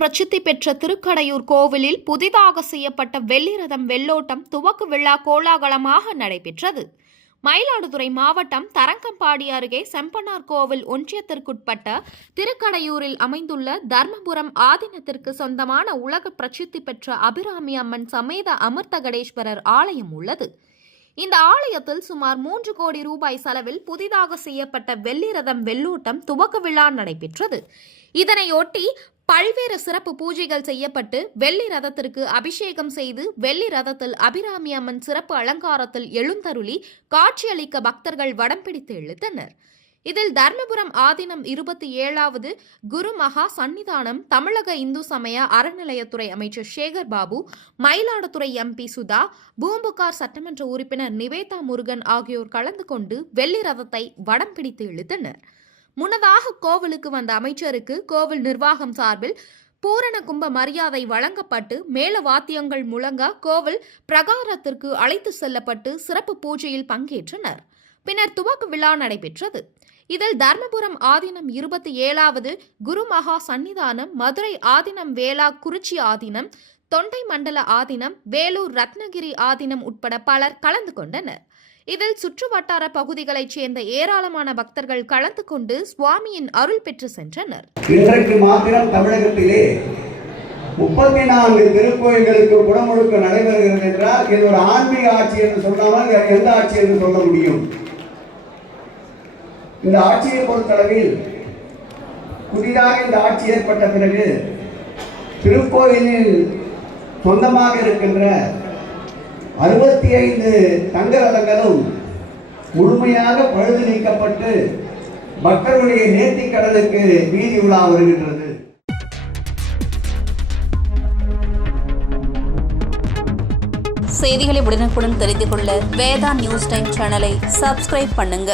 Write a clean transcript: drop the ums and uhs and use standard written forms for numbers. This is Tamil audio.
பிரசித்தி பெற்ற திருக்கடையூர் கோவிலில் புதிதாக செய்யப்பட்ட வெள்ளி ரதம் வெள்ளோட்டம் துவக்க விழா கோலாகலமாக நடைபெற்றது. மயிலாடுதுறை மாவட்டம் தரங்கம்பாடி அருகே செம்பனார் கோவில் ஒன்றியத்திற்குட்பட்ட திருக்கடையூரில் அமைந்துள்ள தர்மபுரம் ஆதீனத்திற்கு சொந்தமான உலக பிரசித்தி பெற்ற அபிராமி அம்மன் சமேத அமிர்தகடேஸ்வரர் ஆலயம் உள்ளது. இந்த ஆலயத்தில் சுமார் 3 கோடி ரூபாய் செலவில் புதிதாக செய்யப்பட்ட வெள்ளி ரதம் வெள்ளோட்டம் துவக்க விழா நடைபெற்றது. இதனையொட்டி பல்வேறு சிறப்பு பூஜைகள் செய்யப்பட்டு வெள்ளி ரதத்திற்கு அபிஷேகம் செய்து வெள்ளி ரதத்தில் அபிராமி அம்மன் சிறப்பு அலங்காரத்தில் எழுந்தருளி காட்சியளிக்க பக்தர்கள் வடம் பிடித்து இழுத்தனர். இதில் தர்மபுரம் ஆதீனம் 27வது குரு மகா சன்னிதானம், தமிழக இந்து சமய அறநிலையத்துறை அமைச்சர் சேகர் பாபு, மயிலாடுதுறை MP சுதா, பூம்புகார் சட்டமன்ற உறுப்பினர் நிவேதா முருகன் ஆகியோர் கலந்து கொண்டு வெள்ளி ரதத்தை வடம் பிடித்து இழுத்தனர். முன்னதாக கோவிலுக்கு வந்த அமைச்சருக்கு கோவில் நிர்வாகம் சார்பில் பூரண கும்ப மரியாதை வழங்கப்பட்டு மேல வாத்தியங்கள் முழங்க கோவில் பிரகாரத்திற்கு அழைத்து செல்லப்பட்டு சிறப்பு பூஜையில் பங்கேற்றனர். பின்னர் துவக்க விழா நடைபெற்றது. இதில் தர்மபுரம் ஆதீனம் 27வது குரு மகா சன்னிதானம், மதுரை ஆதீனம், வேளா குறிச்சி ஆதீனம், தொண்டை மண்டல ஆதீனம், வேலூர் ரத்னகிரி ஆதீனம் உட்பட பலர் கலந்து கொண்டனர். இதில் சுற்று வட்டார பகுதிகளைச் சேர்ந்த ஏராளமான பக்தர்கள் கலந்து கொண்டு சுவாமியின் அருள் பெற்று சென்றனர். இன்றைக்கு மாத்திரம் தமிழகத்திலே 34 திருக்கோயில்களுக்கு குடமுழுக்கு நடைபெறுகிறது என்றால் இது ஒரு ஆன்மீக ஆட்சி என்று சொல்லாமல் எந்த ஆட்சி என்று சொல்ல முடியும்? இந்த ஆட்சியை பொறுத்தளவில் புதிதாக இந்த ஆட்சி ஏற்பட்ட பிறகு திருக்கோயிலில் சொந்தமாக இருக்கின்ற 65 தங்க ரதங்களும் முழுமையாக பழுது நீக்கப்பட்டு மக்களுடைய நேர்த்திக் கடனுக்கு வீதி உலா வருகின்றது. செய்திகளை உடனுக்குடன் தெரிந்து கொள்ள வேதா நியூஸ் டைம் சேனலை சப்ஸ்கிரைப் பண்ணுங்க.